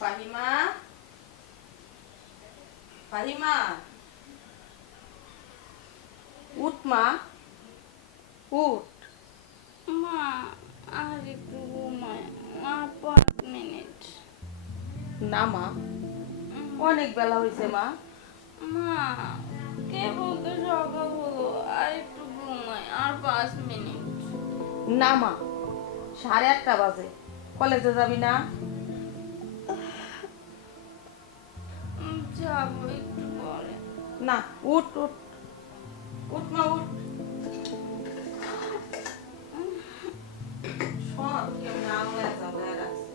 ফাহিমা, ফাহিমা, উঠ মা, উঠ। মা আর একটু ঘুমায়, আর 5 মিনিট। না মা, অনেক বেলা হয়েছে মা। মা কেবল তো সকাল হলো, আর একটু ঘুমায়, আর 5 মিনিট। না মা, 8:30 বাজে, কলেজে যাবি না? যাবো একটু পরে। না, উঠ উঠ, উঠ মা, উঠ। সব কেমন আঙুলে চালায় রাখছে।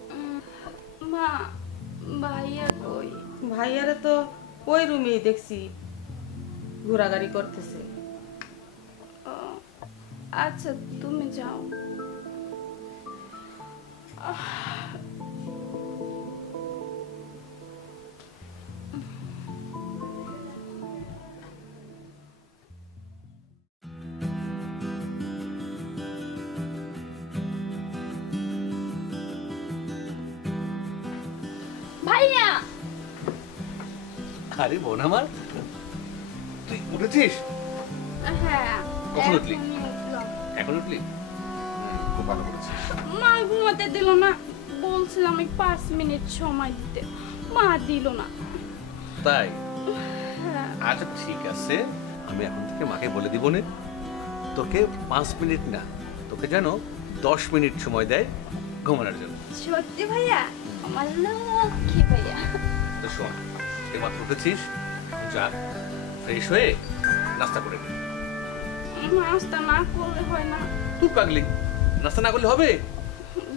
মা ভাইয়া কই? ভাইয়ারে তো ওই রুমেই দেখছি ঘোরাঘুরি করতেছে। ও, আচ্ছা তুমি যাও। ভাইয়া, আরে বোন আমার, তুই উঠেছিস? হ্যাঁ কখন উঠলি? এখনই উঠলাম। এখন উঠলি? খুব ভালো করেছিস। মা ঘুমাতে দিল না, বলছিলাম আমি 5 মিনিট সময় দিতে, মা দিল না। তাই? হ্যাঁ। আচ্ছা ঠিক আছে, আমি এখন থেকে মাকে বলে দিব নে, তোকে 5 মিনিট না, তোকে যেন 10 মিনিট সময় দেয় ঘুমানোর জন্য। সত্যি ভাইয়া? আমার লক্ষ্মী ভাইয়া। তো শোন, এবার উঠেছিস, যা ফ্রেশ হয়ে নাস্তা করে নে। নাস্তা না করলে হয় না? তুই পাগলি, নাস্তা না করলে হবে?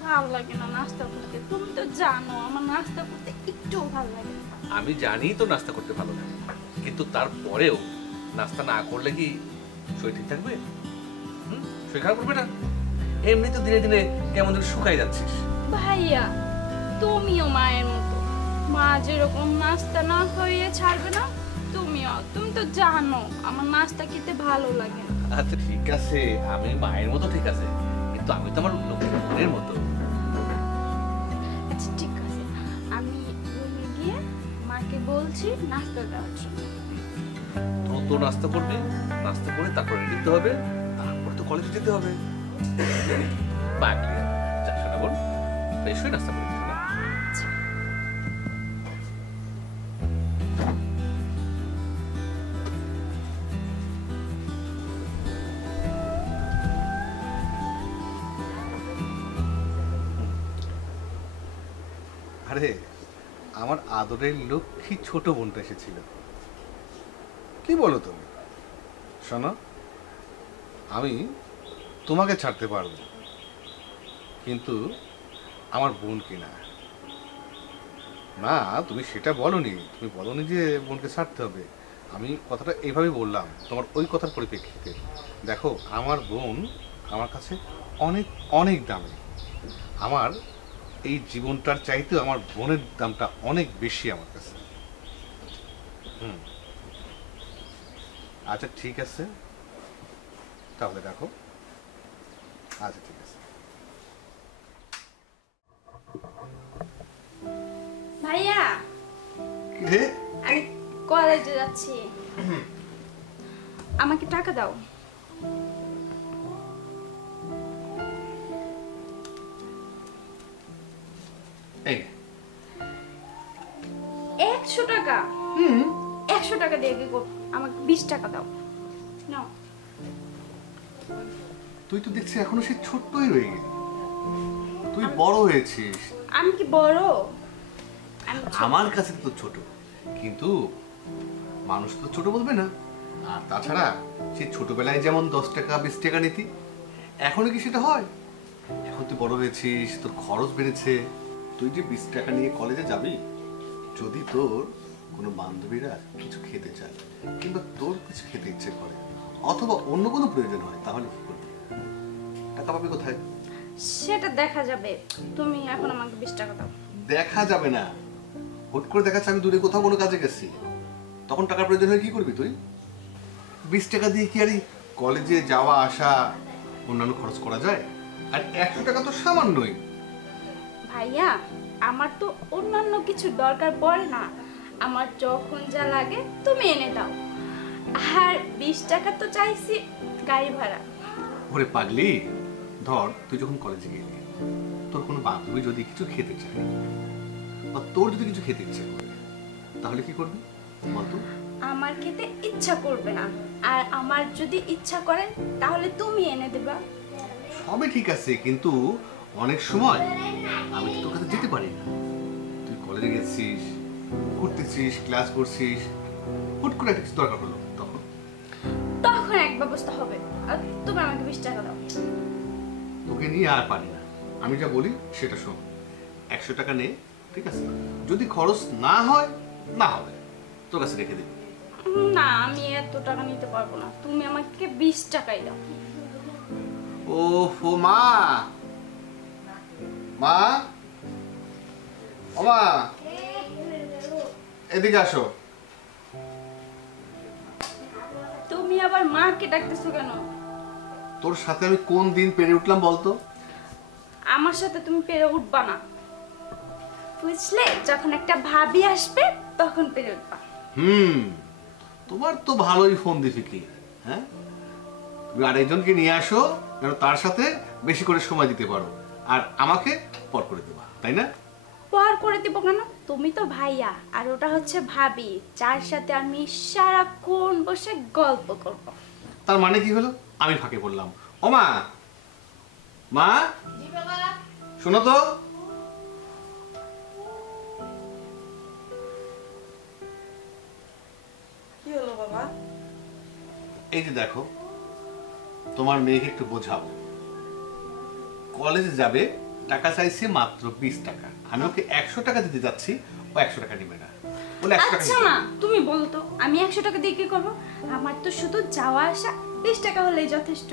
ভালো লাগে না নাস্তা করতে, তুমি তো জানো আমার নাস্তা করতে একটু ভালো লাগে না। আমি জানি তো নাস্তা করতে ভালো লাগে, কিন্তু তারপরেও নাস্তা না করলে কি শরীর ঠিক থাকবে? শরীর খারাপ করবে না? এমনি তো দিনে দিনে কেমন যেন শুকাই যাচ্ছিস। ভাইয়া তুমিও মায়ের মতো, মা যেরকম নাস্তা না হয়ে ছাড়বে না, তুমি তো জানো আমার নাস্তা খেতে ভালো লাগে না। আচ্ছা ঠিক আছে, আমি মায়ের মতো ঠিক আছে, কিন্তু আমি তো আমার লক্ষ্মী বোনের মতো। আচ্ছা ঠিক আছে, আমি রুমে গিয়ে মাকে বলছি নাস্তা দেওয়ার জন্য। তো নাস্তা করবি, নাস্তা করে তারপর রেডি দিতে হবে, তারপর তো কলেজে যেতে হবে। পাগলি, যা শোনা বল, ফ্রেশ হয়ে নাস্তা করে দিতে হবে। আরে আমার আদরের লক্ষ্মী ছোট বোনটা এসেছিল। কি বলো তুমি? শোনো, আমি তোমাকে ছাড়তে পারবো, কিন্তু আমার বোনকে না। না, তুমি সেটা বলনি, তুমি বলনি যে বোনকে ছাড়তে হবে। আমি কথাটা এইভাবেই বললাম তোমার ওই কথার পরিপ্রেক্ষিতে। দেখো, আমার বোন আমার কাছে অনেক অনেক দামি। আমার এই জীবনটার চাইতেও আমার বোনের দামটা অনেক বেশি আমার কাছে। আচ্ছা ঠিক আছে, তাহলে দেখো। আচ্ছা ঠিক আছে। ভাইয়া রে, আমি কলেজে যাচ্ছি, আমাকে টাকা দাও। এই 100 টাকা? 100 টাকা দিয়ে কি করব? আমাকে 20 টাকা দাও। নাও। তুই তো দেখছি এখনো সে ছোট্টই রয়ে গেলি, তুই বড় হয়েছিস। আমি কি বড়? আমি ছোট। আমার কাছে তো ছোট, কিন্তু মানুষ তো ছোট বলবে না। আর তাছাড়া সে ছোটবেলায় যেমন 10 টাকা 20 টাকা নিতি, এখনো কি সেটা হয়? এখন তুই বড় হয়েছিস, তোর খরচ বেড়েছে। তুই যে 20 টাকা নিয়ে কলেজে যাবি, যদি তোর কোনো বান্ধবীরা কিছু খেতে চায় কিংবা তোর কিছু খেতে ইচ্ছে করে অথবা অন্য কোনো প্রয়োজন হয়, তাহলে কি করবি? টাকা পাবি কোথায়? সেটা দেখা যাবে, তুমি এখন আমাকে 20 টাকা দাও। দেখা যাবে না, হুট করে দেখাচ্ছে আমি দূরে কোথাও কোনো কাজে গেছি, তখন টাকার প্রয়োজন হয়, কি করবি তুই? 20 টাকা দিয়ে কি আর কলেজে যাওয়া আসা অন্যান্য খরচ করা যায়? আর 100 টাকা তো সামান্যই। ভাইয়া আমার তো অন্যান্য কিছু দরকার পড়ে না, আমার যখন যা লাগে তুমি এনে দাও। আর 20 টাকা তো চাইছি গাড়ি ভাড়া। ওরে পাগলি, ধর তুই যখন কলেজে গেলি, তোর কোনো বান্ধবী যদি কিছু খেতে চায় বা তোর যদি কিছু খেতে ইচ্ছে করে, তাহলে কি করবি বলতো? আমার খেতে ইচ্ছা করবে না, আর আমার যদি ইচ্ছা করে তাহলে তুমি এনে দেবা। সবই ঠিক আছে, কিন্তু অনেক সময় আমি তো তোর কাছে যেতে পারি না। তুই কলেজে গেছিস, ঘুরতেছিস, ক্লাস করছিস, হুট করে একটা কিছু দরকার হলো, তখন তখন এক ব্যবস্থা হবে। আর তুমি আমাকে 20 টাকা দাও। তোকে নিয়ে আর পারি না। আমি যা বলি সেটা শোন। 100 টাকা নে, ঠিক আছে? যদি খরচ না হয়, না হবে, তোর কাছে রেখে দিবি। না, আমি এত টাকা নিতে পারবো না, তুমি আমাকে 20 টাকাই দাও। ও মা, মা, ও মা, এদিকে আসো। তুমি আবার মাকে ডাকতেছো কেন? তোর সাথে আমি কোন দিন পেরে উঠলাম বলতো? আমার সাথে তুমি পেরে উঠবা না, বুঝলে? যখন একটা ভাবি আসবে তখন পেরে উঠবা। তোমার তো ভালোই ফোন দিছি কি, হ্যাঁ? তুমি আরেকজনকে নিয়ে আসো, যেন তার সাথে বেশি করে সময় দিতে পারো, আর আমাকে পর করে দেবা, তাই না? পর করে দিব কেন? তুমি তো ভাইয়া, আর ওটা হচ্ছে ভাবি, যার সাথে আমি সারাক্ষণ বসে গল্প করব। তার মানে কি হলো? আমি ফাঁকে পড়লাম। ও মা, মা, শোনো তো। কি হলো বাবা? এই যে দেখো, তোমার মেয়েকে একটু বোঝাবো। কলেজে যাবে, টাকা চাইছে মাত্র 20 টাকা। আমি ওকে 100 টাকা দিতে যাচ্ছি, ও 100 টাকা নেবে না। বলে 100 টাকা আচ্ছা নিবে মা, না। তুমি বলো তো আমি 100 টাকা দিয়ে কি করবো? আমার তো শুধু যাওয়া আসা 20 টাকা হলেই যথেষ্ট।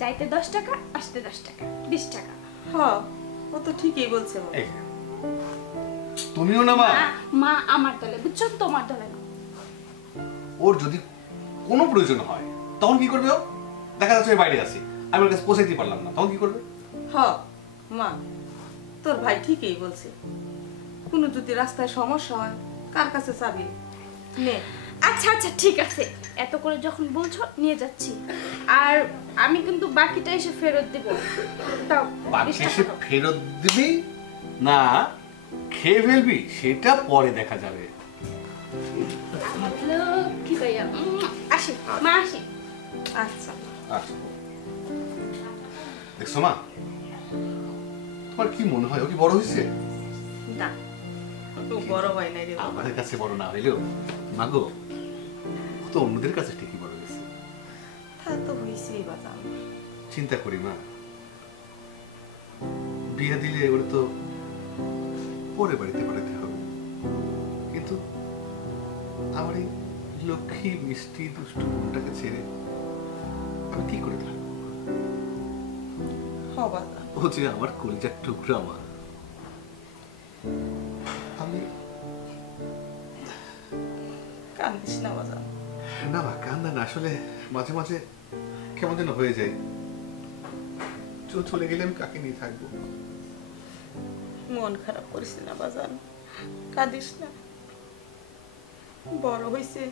যাইতে 10 টাকা, আসতে 10 টাকা, 20 টাকা। হ, ও তো ঠিকই বলছে বাবা। এই যে, তুমিও না মা, মা আমার দলে, বুঝছো? তোমার দলে না। ওর যদি কোনো প্রয়োজন হয় তখন কি করবে ও? দেখা যাচ্ছে আমি বাইরে আছি, আমি ওর কাছে পৌঁছাইতে পারলাম না, তখন কি করবে? হ মা, তোর ভাই ঠিকই বলছে। কোনো যদি রাস্তায় সমস্যা হয় কার কাছে যাবি? নে। আচ্ছা আচ্ছা ঠিক আছে, এত করে যখন বলছো নিয়ে যাচ্ছি। আর আমি কিন্তু বাকিটা এসে ফেরত দেব। দাও, বাকি 20 টাকা এসে দাও। ফেরত দিবি না খেয়ে ফেলবি সেটা পরে দেখা যাবে। লক্ষ্মী ভাইয়া, আসি মা, আসি। আচ্ছা। আচ্ছা, দেখছো মা, তোমার কি মনে হয় ও কি বড় হয়েছে? না, একটু বড় হয় নাই রে বাবা। আমাদের কাছে বড় না হইলেও মাগো, ও তো অন্যদের কাছে ঠিকই বড় হয়েছে। তা তো হয়েছেই বাজান। চিন্তা করি মা, বিয়ে দিলে ওর তো পরে বাড়িতে পাঠাতে হবে, কিন্তু আমার এই লক্ষ্মী মিষ্টি দুষ্টু বোনটাকে ছেড়ে আমি কি করে থাকবো? হ বাজান। ও যে আমার কলিজার টুকরা মা। আমি কান্দিস না বাজান। না মা, কান্না না, আসলে মাঝে মাঝে কেমন যেন হয়ে যায়। চলে গেলে আমি কাকে নিয়ে থাকবো? মন খারাপ করিস না বাজান, কাঁদিস না। বড় হয়েছে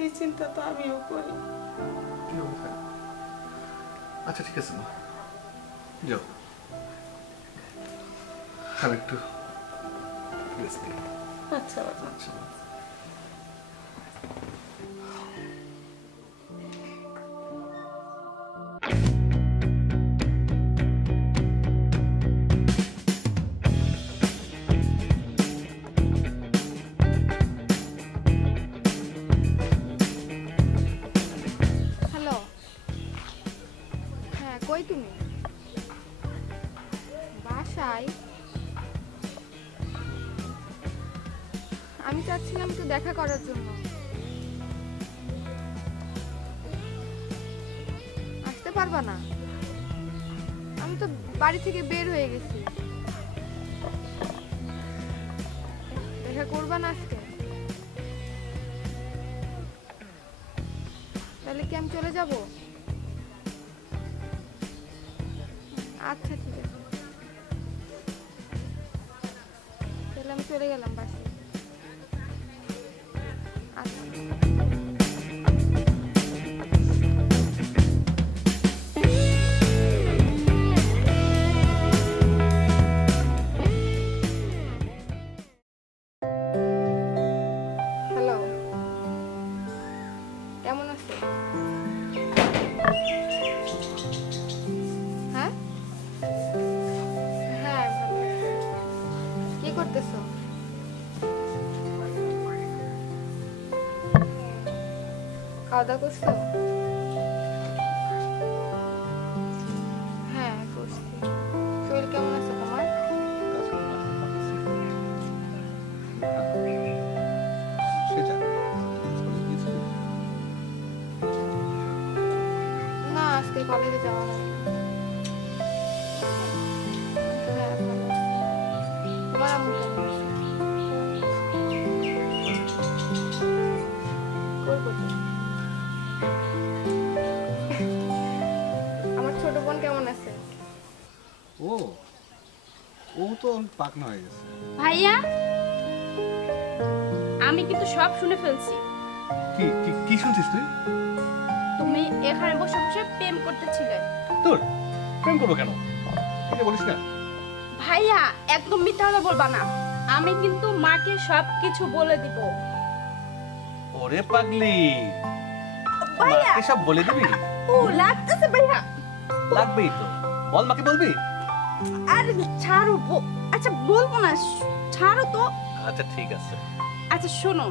এই চিন্তা তো আমিও করি। কিভাবে থাকবো? আচ্ছা ঠিক আছে মা, যাও, আমি একটু রেস্ট নিই। আচ্ছা বাজান। আচ্ছা মা। হ্যালো, হ্যাঁ কই তুমি? বাসায়? আমি চাচ্ছিলাম তো দেখা করার জন্য। আসতে পারবা না? আমি তো বাড়ি থেকে বের হয়ে গেছি। দেখা করবা না আজকে? তাহলে কি আমি চলে যাব? আচ্ছা ঠিক আছে। চলে গেলাম বাসে। আচ্ছা। হ্যালো, কেমন আছো? হ্যাঁ হ্যাঁ, ভালো আছি। কি করতেছো? খাওয়া দাওয়া করছো? হ্যাঁ করছি। শরীর কেমন আছে তোমার? সেটা না, আজকে কলেজে যাওয়া হয়নি। হ্যাঁ ভালো আছি। তোমার আম্মু কেমন আছে? করবো তো। আমার ছোট বোন কেমন আছে? ও ও তো অনেক পাকনা হয়ে গেছে। ভাইয়া, আমি কিন্তু সব শুনে ফেলছি। কি কি কি শুনছিস তুই? তুমি এখানে বসে বসে প্রেম করতেছিলে। তোর প্রেম করবো কেন? এটা বলিস না। ভাইয়া, একদম মিথ্যা কথা বলবা না। আমি কিন্তু মাকে সবকিছু বলে দিব। ওরে পাগলি, ভাইয়া, মাকে সব বলে দিবি? ও লাগতেছে ভাইয়া। লাগবেই তো, বল মাকে বলবি? আরে ছাড়ো, আচ্ছা বলবো না, ছাড়ো তো। আচ্ছা ঠিক আছে। আচ্ছা শোনো,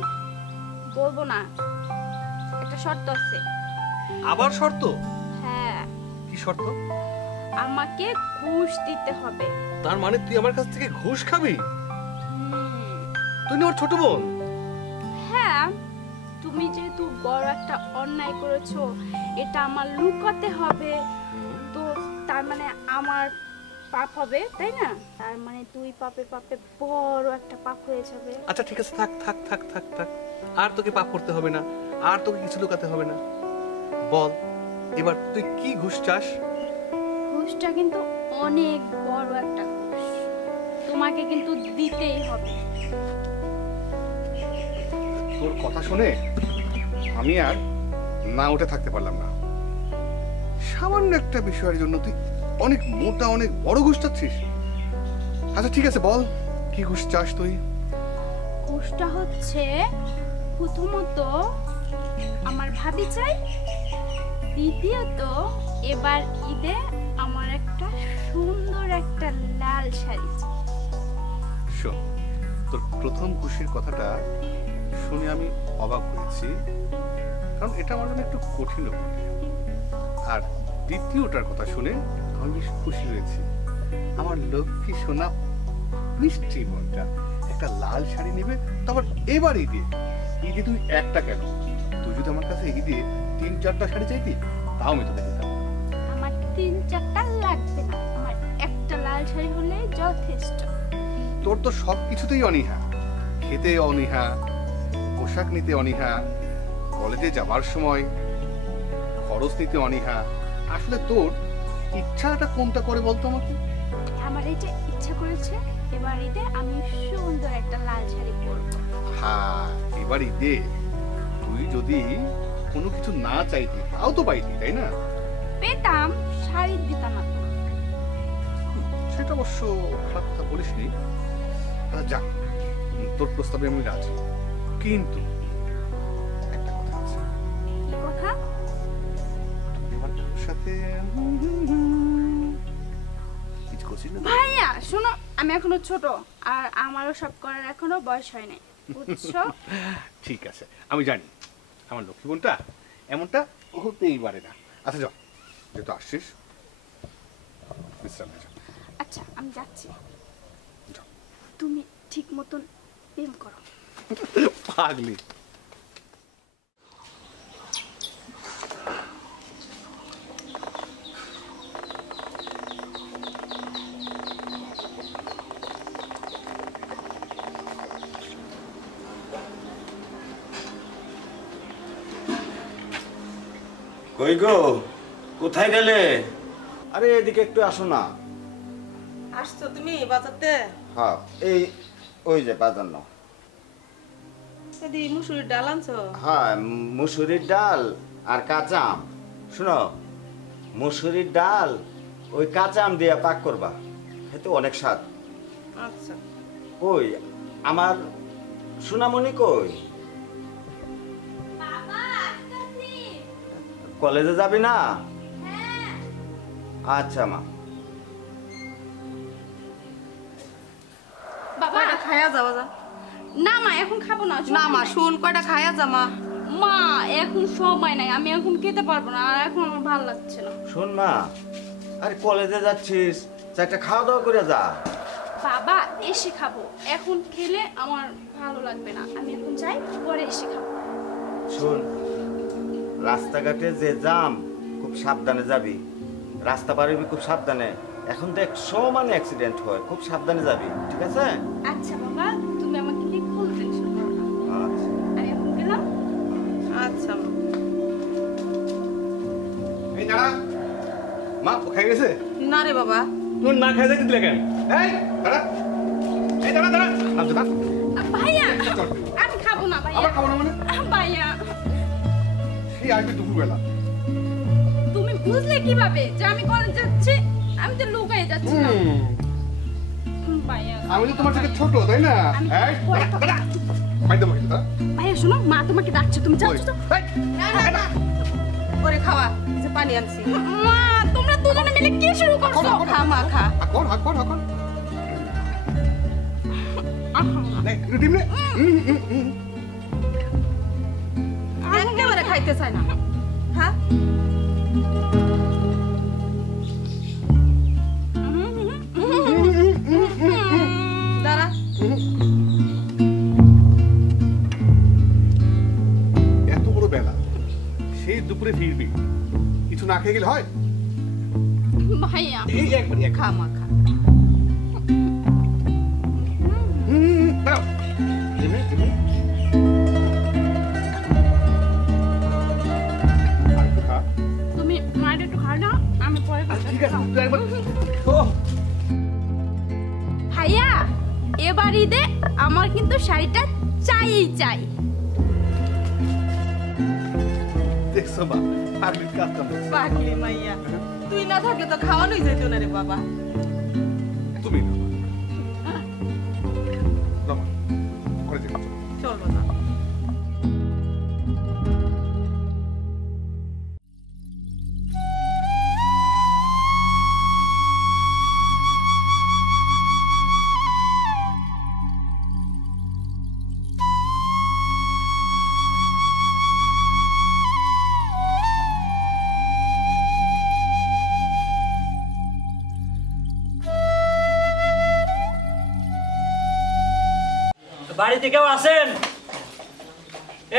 বলবো না, একটা শর্ত আছে। আবার শর্ত? হ্যাঁ, কি শর্ত? আমাকে ঘুষ দিতে হবে। তার মানে তুই আমার কাছ থেকে ঘুষ খাবি? হুম, তুই না ওর ছোট বোন। হ্যাঁ, তুমি যেহেতু বড় একটা অন্যায় করেছো, এটা আমার লুকাতে হবে, তো তার মানে আমার পাপ হবে, তাই না? তার মানে দুই পাপে পাপে বড় একটা পাপ হয়ে যাবে। আচ্ছা ঠিক আছে, থাক থাক থাক থাক থাক, আর তোকে পাপ করতে হবে না, আর তোকে কিছু লুকাতে হবে না। বল এবার তুই কি ঘুষ চাস? ঘুষটা কিন্তু অনেক বড় একটা ঘুষ, তোমাকে কিন্তু দিতেই হবে। তোর কথা শুনে আমি আর না উঠে থাকতে পারলাম না। সামান্য একটা বিষয়ের জন্য তুই অনেক মোটা অনেক বড় ঘুষ চাচ্ছিস? আচ্ছা ঠিক আছে, বল কি ঘুষ চাস তুই? ঘুষটা হচ্ছে, প্রথমত আমার ভাবি চাই, দ্বিতীয়ত এবার ঈদে আমার একটা সুন্দর একটা লাল শাড়ি চাই। শোন, তোর প্রথম খুশির কথাটা শুনে আমি অবাক হয়েছি, কারণ এটা আমার জন্য একটু কঠিন বটে। আর দ্বিতীয়টার কথা শুনে আমি বেশ খুশি হয়েছি। আমার লক্ষ্মী সোনা মিষ্টি মনটা একটা লাল শাড়ি নেবে, তারপর এবার ঈদে। ঈদে তুই একটা কেন, তুই যদি আমার কাছে ঈদে 3-4টা শাড়ি চাইতি তাও আমি তোকে দিতাম। আমার 3-4টা লাগবে না, আমার একটা লাল শাড়ি হলে যথেষ্ট। তোর তো সব কিছুতেই অনীহা, খেতে অনীহা, পোশাক নিতে অনীহা, কলেজে যাবার সময় খরচ নিতে অনীহা। আসলে তোর ইচ্ছাটা কোনটা করে বলতো আমাকে? আমার এই যে ইচ্ছা করেছে এবার ঈদে আমি সুন্দর একটা লাল শাড়ি পরবো। হ্যাঁ, এবার ঈদে তুই যদি কোনো কিছু না চাইতি তাও তো পাইতি, তাই না? পেতাম, শাড়ি দিতাম না তো। সেটা অবশ্য খারাপ কথা বলিসনি। যাক, তোর প্রস্তাবে আমি রাজি, কিন্তু একটা কথা আছে। কি কথা? এবার তোর সাথে কিছু করছিস না? ভাইয়া শোনো, আমি এখনো ছোট, আর আমারও সব করার এখনো বয়স হয় নাই, বুঝছো? ঠিক আছে, আমি জানি আমার লক্ষ্মী বোনটা এমনটা হতেই পারে না। আচ্ছা যাও, যেহেতু আসছিস বিশ্রাম নে, যা। আচ্ছা আমি যাচ্ছি, যাও। তুমি ঠিক মতন প্রেম করো। পাগলি। কই গো, কোথায় গেলে? আরে এদিকে একটু আসো না। আসছো তুমি বাজারতে? হ্যাঁ, এই ওই যে বাজার নাও। এদি মুসুরির ডাল আনছো? হ্যাঁ, মুসুরির ডাল আর কাঁচা আম। শুনো, মুসুরির ডাল ওই কাঁচা আম দিয়ে পাক করবা, খেতে অনেক স্বাদ। আচ্ছা। কই আমার সোনামণি কই? কলেজে যাবি না? আচ্ছা মা। বাবা কয়টা খায়া যাওয়া যা। না মা এখন খাবো না। না মা শুন, কয়টা খায়া যা মা। মা এখন সময় নাই, আমি এখন খেতে পারবো না, আর এখন আমার ভালো লাগছে না। শোন মা, আরে কলেজে যাচ্ছিস, একটা খাওয়া দাওয়া করে যা। বাবা এসে খাবো, এখন খেলে আমার ভালো লাগবে না, আমি এখন যাই, পরে এসে খাবো। শোন, রাস্তাঘাটে যে জাম, খুব সাবধানে যাবি, রাস্তা পারবি খুব সাবধানে। এখন দেখ সমানে অ্যাক্সিডেন্ট হয়, খুব সাবধানে যাবি, ঠিক আছে? আচ্ছা বাবা, তুমি আমাকে নিয়ে কোনো টেনশন করো না। আচ্ছা। আমি এখন গেলাম। আচ্ছা মা। এই দাঁড়া, মা খাই গেছে? না রে বাবা। তুই না খাই যাই দিলে কেন? এই দাঁড়া, এই দাঁড়া দাঁড়া, নামছে না? ভাইয়া আমি খাবো না ভাইয়া। আবার খাবো না মানে? ভাইয়া সেই আসবে দুপুরবেলা। তুমি বুঝলে কিভাবে যে আমি কলেজ যাচ্ছি? আমি তো লুকাই যাচ্ছি না। ভাইয়া আমি তো তোমার থেকে ছোট, তাই না? আমি এই পরে খাবো। দাঁড়া, বাইরে দাও, দাঁড়া। ভাইয়া শোনো, মা তোমাকে ডাকছে, তুমি যাচ্ছ তো? এই, না না না, করে খাওয়া, এই যে পানি আনছি। মা তোমরা দুজনে মিলে কি শুরু করছো? খা মা খা। আকর আকর আকর। নে, একটু ডিম নে। একেবারে খাইতে চায় না। হ্যাঁ দাঁড়া। এত বড় বেলা, সেই দুপুরে ফিরবি, কিছু না খেয়ে গেলে হয়? ভাইয়া এই একবার এক খা মা খা। দাও। ডিম নে, ডিম নে। আর একটু খা। তুমি মায়ের একটু খাও না, আমি পরে খাবো। ঠিক আছে, তুই একবার ও ভাইয়া এবার ঈদে আমার কিন্তু শাড়িটা চাইই চাই। দেখছো মা, পাগলির কাজ কাম করছে। পাগলি মাইয়া, তুই না থাকলে তো খাওয়ানোই যেত না রে বাবা। তুমি না মা, করে যাবি, চল। চল বাবা। বাড়িতে কেউ আছেন?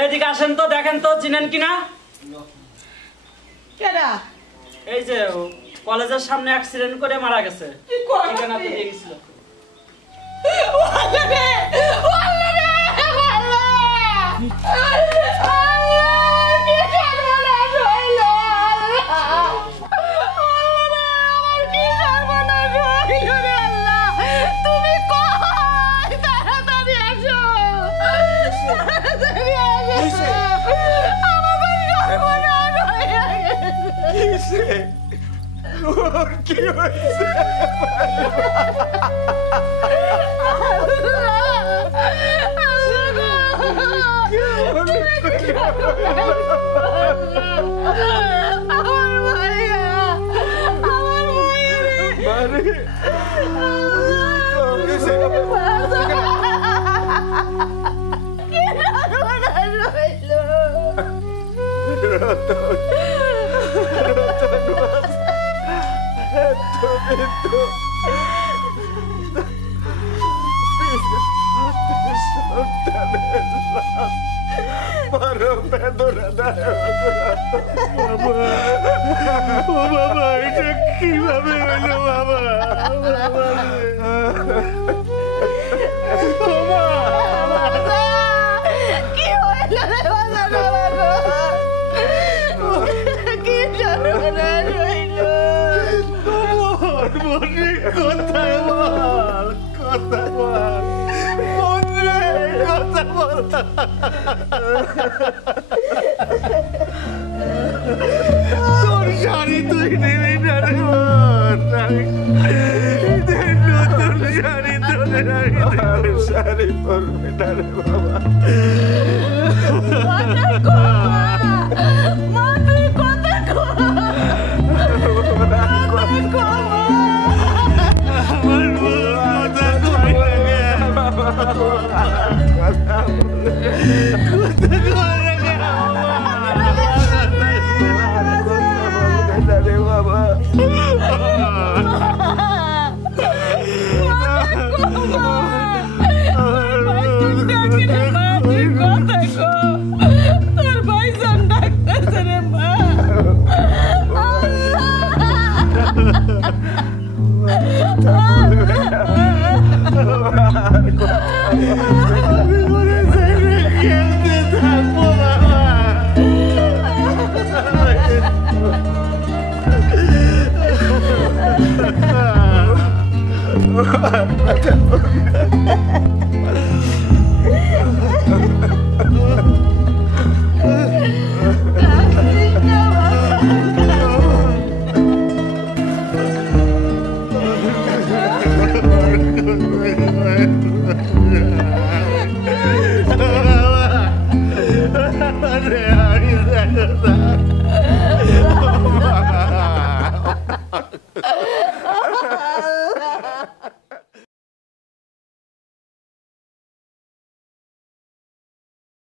এদিকে আসেন তো, দেখেন তো চিনেন কিনা। কেডা? এই যে কলেজের সামনে অ্যাক্সিডেন্ট করে মারা গেছে, ঠিকানা তো দিয়ে গেছিল। কিভাবে হইলো বাবা? কোথায় বল, কোথায় বল। কথা বল। তোর শাড়ি তুই নিবি না রে বোন। নতুন শাড়ি তোদের আমি শাড়ি পরবে না রে বাবা।